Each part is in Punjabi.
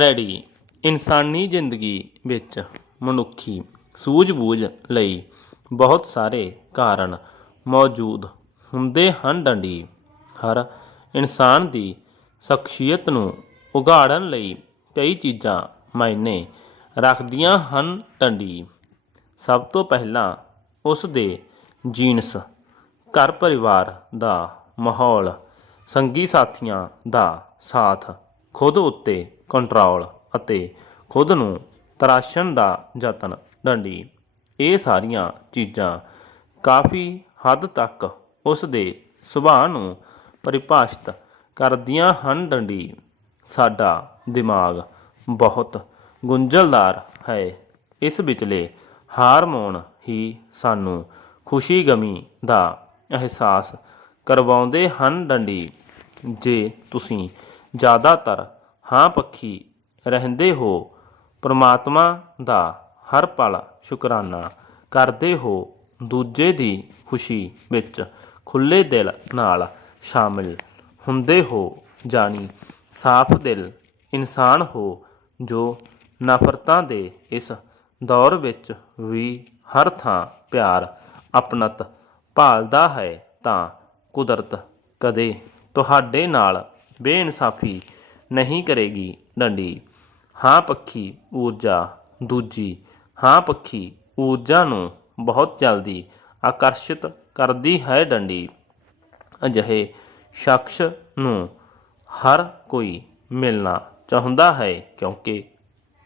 ਰੈਡੀ। ਇਨਸਾਨੀ ਜ਼ਿੰਦਗੀ ਵਿੱਚ ਮਨੁੱਖੀ ਸੂਝ-ਬੂਝ ਲਈ ਬਹੁਤ ਸਾਰੇ ਕਾਰਨ ਮੌਜੂਦ ਹੁੰਦੇ ਹਨ ਡੰਡੀ। ਹਰ ਇਨਸਾਨ ਦੀ ਸ਼ਖਸੀਅਤ ਨੂੰ ਉਗਾੜਨ ਲਈ ਕਈ ਚੀਜ਼ਾਂ ਮਾਇਨੇ ਰੱਖਦੀਆਂ ਹਨ ਡੰਡੀ। ਸਭ ਤੋਂ ਪਹਿਲਾਂ ਉਸ ਦੇ ਜੀਨਸ ਘਰ ਪਰਿਵਾਰ ਦਾ ਮਾਹੌਲ, ਸੰਗੀ ਸਾਥੀਆਂ ਦਾ ਸਾਥ ਖੁਦ ਉੱਤੇ ਕੰਟਰੋਲ ਅਤੇ ਖੁਦ ਨੂੰ ਤਰਾਸ਼ਣ ਦਾ ਯਤਨ ਡੰਡੀ। ਇਹ ਸਾਰੀਆਂ ਚੀਜ਼ਾਂ ਕਾਫੀ ਹੱਦ ਤੱਕ ਉਸ ਦੇ ਸੁਭਾਅ ਨੂੰ ਪਰਿਭਾਸ਼ਿਤ ਕਰਦੀਆਂ ਹਨ ਡੰਡੀ। ਸਾਡਾ ਦਿਮਾਗ ਬਹੁਤ ਗੁੰਝਲਦਾਰ ਹੈ। ਇਸ ਵਿਚਲੇ ਹਾਰਮੋਨ ਹੀ ਸਾਨੂੰ ਖੁਸ਼ੀ ਗਮੀ ਦਾ ਅਹਿਸਾਸ ਕਰਵਾਉਂਦੇ ਹਨ ਡੰਡੀ। ਜੇ ਤੁਸੀਂ ਜ਼ਿਆਦਾਤਰ, ਹਾਂ ਪੱਖੀ, ਰਹਿੰਦੇ ਹੋ, ਪ੍ਰਮਾਤਮਾ ਦਾ ਹਰ ਪਲ ਸ਼ੁਕਰਾਨਾ ਕਰਦੇ ਹੋ ਦੂਜੇ ਦੀ ਖੁਸ਼ੀ ਵਿੱਚ ਖੁੱਲੇ ਦਿਲ ਨਾਲ ਸ਼ਾਮਿਲ ਹੁੰਦੇ ਹੋ, ਜਾਣੀ ਸਾਫ਼ ਦਿਲ ਇਨਸਾਨ ਹੋ, ਜੋ ਨਫ਼ਰਤਾਂ ਦੇ ਇਸ ਦੌਰ ਵਿੱਚ ਵੀ ਹਰ ਥਾਂ ਪਿਆਰ ਆਪਣਤ ਭਾਲਦਾ ਹੈ ਤਾਂ ਕੁਦਰਤ ਕਦੇ ਤੁਹਾਡੇ ਨਾਲ ਬੇਇਨਸਾਫੀ ਨਹੀਂ ਕਰੇਗੀ ਡੰਡੀ। ਹਾਂ ਪੱਖੀ ਊਰਜਾ ਦੂਜੀ, ਹਾਂ ਪੱਖੀ ਊਰਜਾ ਨੂੰ ਬਹੁਤ ਜਲਦੀ ਆਕਰਸ਼ਿਤ ਕਰਦੀ ਹੈ ਡੰਡੀ। ਅਜਿਹੇ ਸ਼ਖਸ ਨੂੰ ਹਰ ਕੋਈ ਮਿਲਣਾ ਚਾਹੁੰਦਾ ਹੈ ਕਿਉਂਕਿ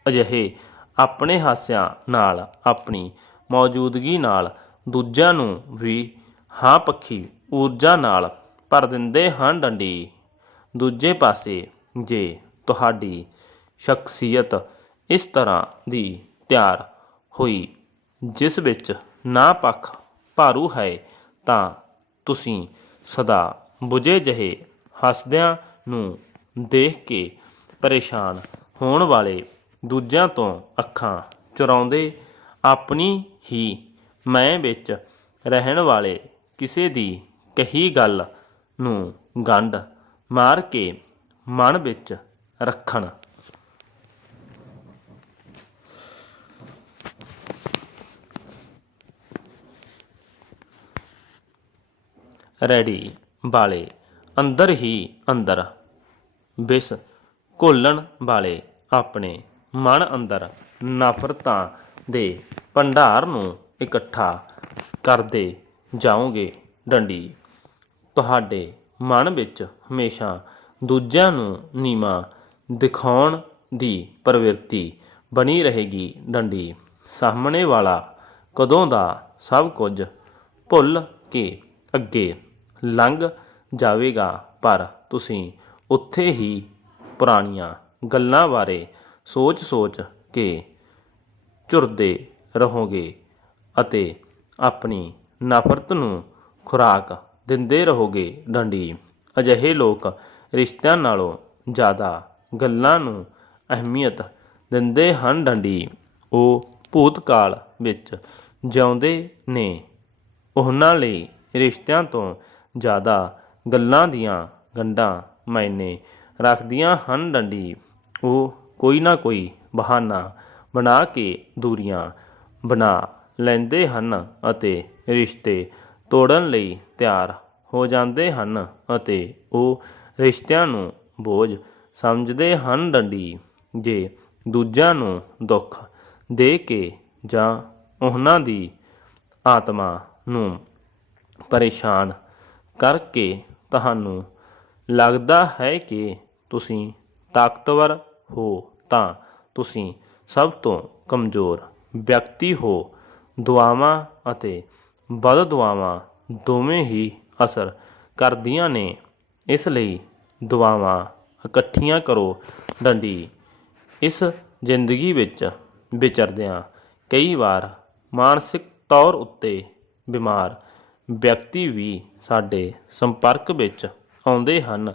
ਅਜਿਹੇ ਆਪਣੇ ਹਾਸਿਆਂ ਨਾਲ, ਆਪਣੀ ਮੌਜੂਦਗੀ ਨਾਲ ਦੂਜਿਆਂ ਨੂੰ ਵੀ ਹਾਂ ਪੱਖੀ ਊਰਜਾ ਨਾਲ ਭਰ ਦਿੰਦੇ ਹਨ ਡੰਡੀ। ਦੂਜੇ ਪਾਸੇ ਜੇ ਤੁਹਾਡੀ ਸ਼ਖਸੀਅਤ ਇਸ ਤਰ੍ਹਾਂ ਦੀ ਤਿਆਰ ਹੋਈ ਜਿਸ ਵਿੱਚ ਨਾ ਪੱਖ ਭਾਰੂ ਹੈ, ਤਾਂ ਤੁਸੀਂ ਸਦਾ ਬੁਝੇ ਜਿਹੇ ਹੱਸਦਿਆਂ ਨੂੰ ਦੇਖ ਕੇ ਪਰੇਸ਼ਾਨ ਹੋਣ ਵਾਲੇ ਦੂਜਿਆਂ ਤੋਂ ਅੱਖਾਂ ਚੁਰਾਉਂਦੇ ਆਪਣੀ ਹੀ ਮੈਂ ਵਿੱਚ ਰਹਿਣ ਵਾਲੇ ਕਿਸੇ ਦੀ ਕਹੀ ਗੱਲ ਨੂੰ ਗੰਢ ਮਾਰ ਕੇ ਮਨ ਵਿੱਚ ਰੱਖਣ। ਰੈਡੀ ਵਾਲੇ ਅੰਦਰ ਹੀ ਅੰਦਰ। ਵਿਸ ਘੋਲਣ ਵਾਲੇ ਆਪਣੇ ਮਨ ਅੰਦਰ ਨਫ਼ਰਤਾਂ ਦੇ ਭੰਡਾਰ ਨੂੰ ਇਕੱਠਾ ਕਰਦੇ ਜਾਓਗੇ ਡੰਡੀ। ਤੁਹਾਡੇ ਮਨ ਵਿੱਚ ਹਮੇਸ਼ਾ ਦੂਜਿਆਂ ਨੂੰ ਨੀਵਾਂ ਦਿਖਾਉਣ ਦੀ ਪ੍ਰਵਿਰਤੀ ਬਣੀ ਰਹੇਗੀ ਡੰਡੀ। ਸਾਹਮਣੇ ਵਾਲਾ ਕਦੋਂ ਦਾ ਸਭ ਕੁਝ ਭੁੱਲ ਕੇ ਅੱਗੇ ਲੰਘ ਜਾਵੇਗਾ, ਪਰ ਤੁਸੀਂ ਉੱਥੇ ਹੀ ਪੁਰਾਣੀਆਂ ਗੱਲਾਂ ਬਾਰੇ ਸੋਚ-ਸੋਚ ਕੇ ਝੁਰਦੇ ਰਹੋਗੇ ਅਤੇ ਆਪਣੀ ਨਫ਼ਰਤ ਨੂੰ ਖੁਰਾਕ ਦਿੰਦੇ ਰਹੋਗੇ ਡੰਡੀ। ਅਜਿਹੇ ਲੋਕ ਰਿਸ਼ਤਿਆਂ ਨਾਲੋਂ ਜ਼ਿਆਦਾ ਗੱਲਾਂ ਨੂੰ ਅਹਿਮੀਅਤ ਦਿੰਦੇ ਹਨ ਡੰਡੀ। ਉਹ ਭੂਤਕਾਲ ਵਿੱਚ ਜਿਉਂਦੇ ਨੇ। ਉਹਨਾਂ ਲਈ ਰਿਸ਼ਤਿਆਂ ਤੋਂ ਜ਼ਿਆਦਾ ਗੱਲਾਂ ਦੀਆਂ ਗੰਢਾਂ ਮਾਇਨੇ ਰੱਖਦੀਆਂ ਹਨ ਡੰਡੀ। ਉਹ ਕੋਈ ਨਾ ਕੋਈ ਬਹਾਨਾ ਬਣਾ ਕੇ ਦੂਰੀਆਂ ਬਣਾ ਲੈਂਦੇ ਹਨ ਅਤੇ ਰਿਸ਼ਤੇ ਤੋੜਨ ਲਈ ਤਿਆਰ ਹੋ ਜਾਂਦੇ ਹਨ ਅਤੇ ਉਹ ਰਿਸ਼ਤਿਆਂ ਨੂੰ ਬੋਝ ਸਮਝਦੇ ਹਨ ਡੰਡੀ। ਜੇ ਦੂਜਿਆਂ ਨੂੰ ਦੁੱਖ ਦੇ ਕੇ ਜਾਂ ਉਹਨਾਂ ਦੀ ਆਤਮਾ ਨੂੰ ਪਰੇਸ਼ਾਨ ਕਰਕੇ ਤੁਹਾਨੂੰ ਲੱਗਦਾ ਹੈ ਕਿ ਤੁਸੀਂ ਤਾਕਤਵਰ ਹੋ, ਤਾਂ ਤੁਸੀਂ ਸਭ ਤੋਂ ਕਮਜ਼ੋਰ ਵਿਅਕਤੀ ਹੋ। ਦੁਆਵਾਂ ਅਤੇ ਵੱਧ ਦੁਆਵਾਂ ਦੋਵੇਂ ਹੀ ਅਸਰ ਕਰਦੀਆਂ ਨੇ। ਇਸ ਲਈ ਦੁਆਵਾਂ ਇਕੱਠੀਆਂ ਕਰੋ ਡੰਡੀ। ਇਸ ਜ਼ਿੰਦਗੀ ਵਿੱਚ ਵਿਚਰਦਿਆਂ ਕਈ ਵਾਰ ਮਾਨਸਿਕ ਤੌਰ ਉੱਤੇ ਬਿਮਾਰ ਵਿਅਕਤੀ ਵੀ ਸਾਡੇ ਸੰਪਰਕ ਵਿੱਚ ਆਉਂਦੇ ਹਨ,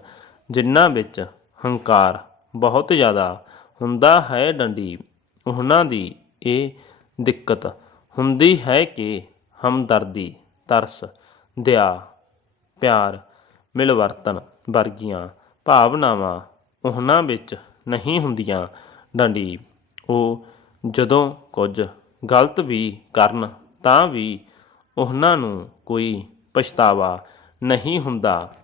ਜਿਨ੍ਹਾਂ ਵਿੱਚ ਹੰਕਾਰ ਬਹੁਤ ਜ਼ਿਆਦਾ ਹੁੰਦਾ ਹੈ। ਡੰਡੀ, ਉਹਨਾਂ ਦੀ ਇਹ ਦਿੱਕਤ ਹੁੰਦੀ ਹੈ ਕਿ ਹਮਦਰਦੀ, ਤਰਸ, ਦਇਆ, ਪਿਆਰ, ਮਿਲਵਰਤਨ ਵਰਗੀਆਂ ਭਾਵਨਾਵਾਂ ਉਹਨਾਂ ਵਿੱਚ ਨਹੀਂ ਹੁੰਦੀਆਂ। ਡੰਡੀ ਉਹ ਜਦੋਂ ਕੁਝ ਗਲਤ ਵੀ ਕਰਨ ਤਾਂ ਵੀ ਉਹਨਾਂ ਨੂੰ ਕੋਈ ਪਛਤਾਵਾ ਨਹੀਂ ਹੁੰਦਾ।